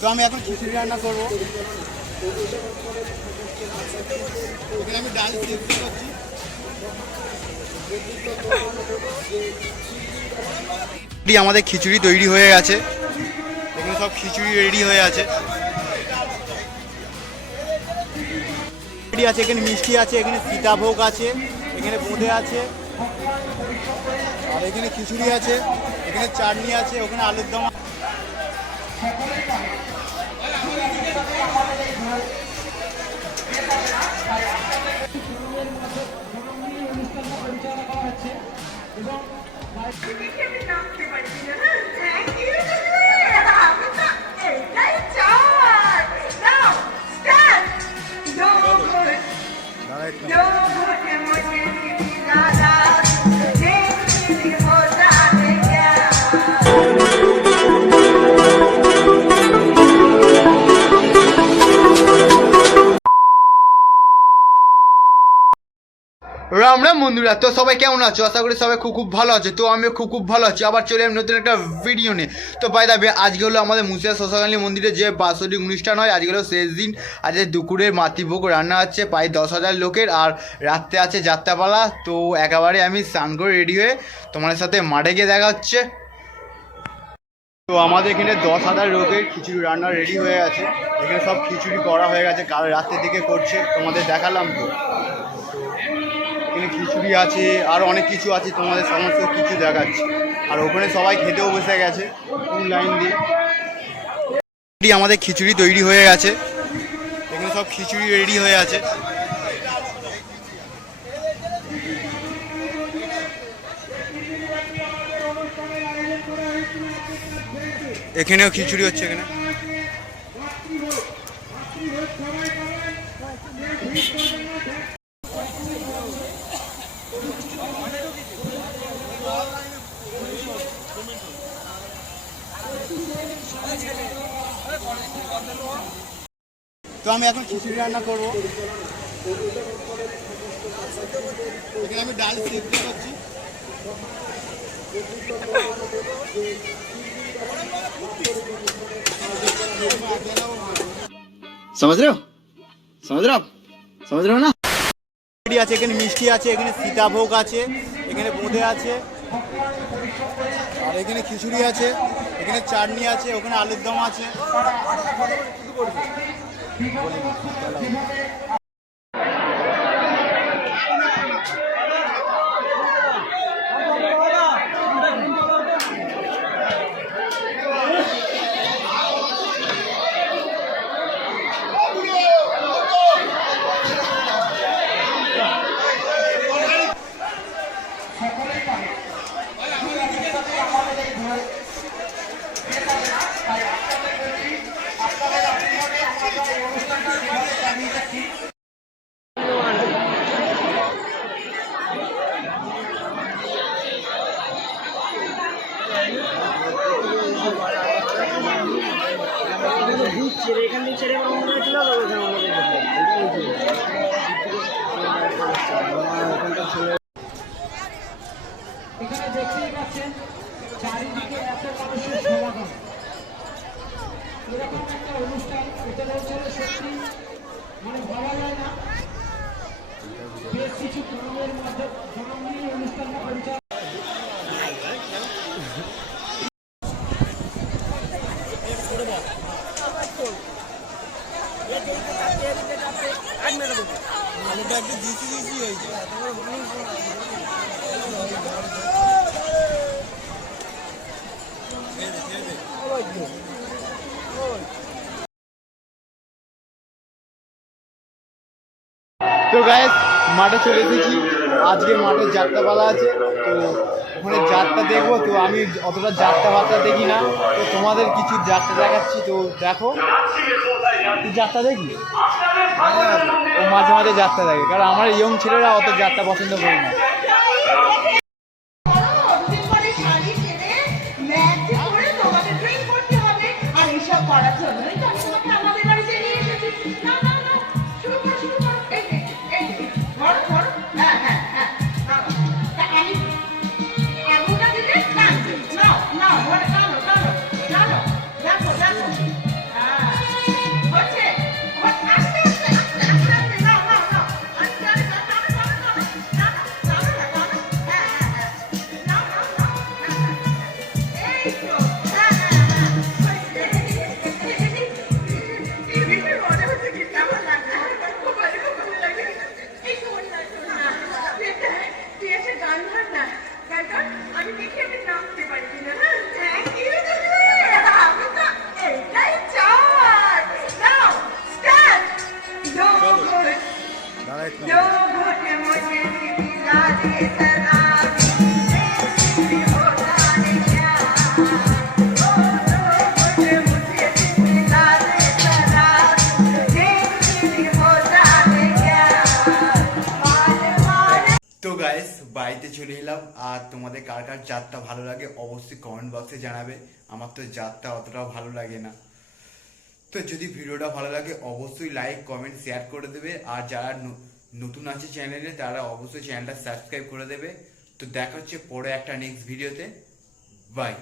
তো আমি এখন খিচুড়ি রান্না করবো। এখানে আমি ডাল সিদ্ধ করছি। আমাদের খিচুড়ি তৈরি হয়ে গেছে। এখানে সব খিচুড়ি রেডি হয়ে আছে। রেডি আছে, এখানে মিষ্টি আছে, এখানে সীতাভোগ আছে, এখানে বোঁদে আছে, আর এখানে খিচুড়ি আছে, এখানে চাটনি আছে, ওখানে আলুর দম। রাম রাম বন্ধুরা, তো সবাই কেমন আছো? আশা করি সবাই খুব ভালো আছে। তো আমিও খুব ভালো আছি। আবার চলে আমি নতুন একটা ভিডিও নিয়ে। তো বাই দা ওয়ে, আজকে হলো আমাদের মুর্শিদাবাদ শ্মশানকালী মন্দিরে যে বাৎসরিক অনুষ্ঠান হয়, আজকে হলো শেষ দিন। আজকে দুপুরের মাতৃভোগ রান্না আছে প্রায় 10,000 লোকের, আর রাত্রে আছে যাত্রাপালা। তো একেবারে আমি স্নান করে রেডি হয়ে তোমাদের সাথে মাঠে গিয়ে দেখা হচ্ছে। তো আমাদের এখানে 10,000 লোকের খিচুড়ি রান্না রেডি হয়ে আছে। এখানে সব খিচুড়ি করা হয়ে গেছে, কাল রাত্রের দিকে করছে, তোমাদের দেখালাম। তো এখানে খিচুড়ি আছে, আর অনেক কিছু আছে, তোমাদের সমস্ত কিছু দেখাচ্ছে। আর ওখানে সবাই খেতেও বসে গেছে লাইন দিয়ে। আমাদের খিচুড়ি তৈরি হয়ে গেছে। এখানে সব খিচুড়ি রেডি হয়ে আছে। এখানেও খিচুড়ি হচ্ছে। এখানে তো আমি এখন খিচুড়ি রান্না করবো। এখানে আমি ডাল সিদ্ধ করছি। समझ रहे हो ना? আছে, এখানে মিষ্টি আছে, এখানে সীতাভোগ আছে, এখানে বোঁদে আছে, আর এখানে খিচুড়ি আছে, এখানে চাটনি আছে, ওখানে আলুর দম আছে। এখানে দেখতেই পাচ্ছেন চারিদিকে এত মানুষের সমাগম। এরকম একটা অনুষ্ঠান এটা হচ্ছে সত্যি ভাবা যায় না। বেশ কিছু প্রণবের মধ্যে জনপ্রিয় অনুষ্ঠানটা পরিচালনা। তো গাইস, মাঠে চলে এসেছি। আজকে মাঠে যাত্রাপালা আছে, তো ওখানে যাত্রা দেখবো। তো আমি অতটা যাত্রা দেখি না, তো তোমাদের কিছু যাত্রা দেখাচ্ছি। তো দেখো, তুই যাত্রা দেখি? ও মাঝে মাঝে যাত্রা দেখে, কারণ আমার ইয়ং ছেলেরা অত যাত্রা পছন্দ করি না। চলে এলাম। আর তোমাদের কার কার যাত্রা ভালো লাগে অবশ্যই কমেন্ট বক্সে জানাবে। আমার তো যাত্রা অতটাও ভালো লাগে না। তো যদি ভিডিওটা ভালো লাগে অবশ্যই লাইক কমেন্ট শেয়ার করে দেবে। আর যারা নতুন আছে চ্যানেলে তারা অবশ্যই চ্যানেলটা সাবস্ক্রাইব করে দেবে। তো দেখা হচ্ছে পরে একটা নেক্সট ভিডিওতে। বাই।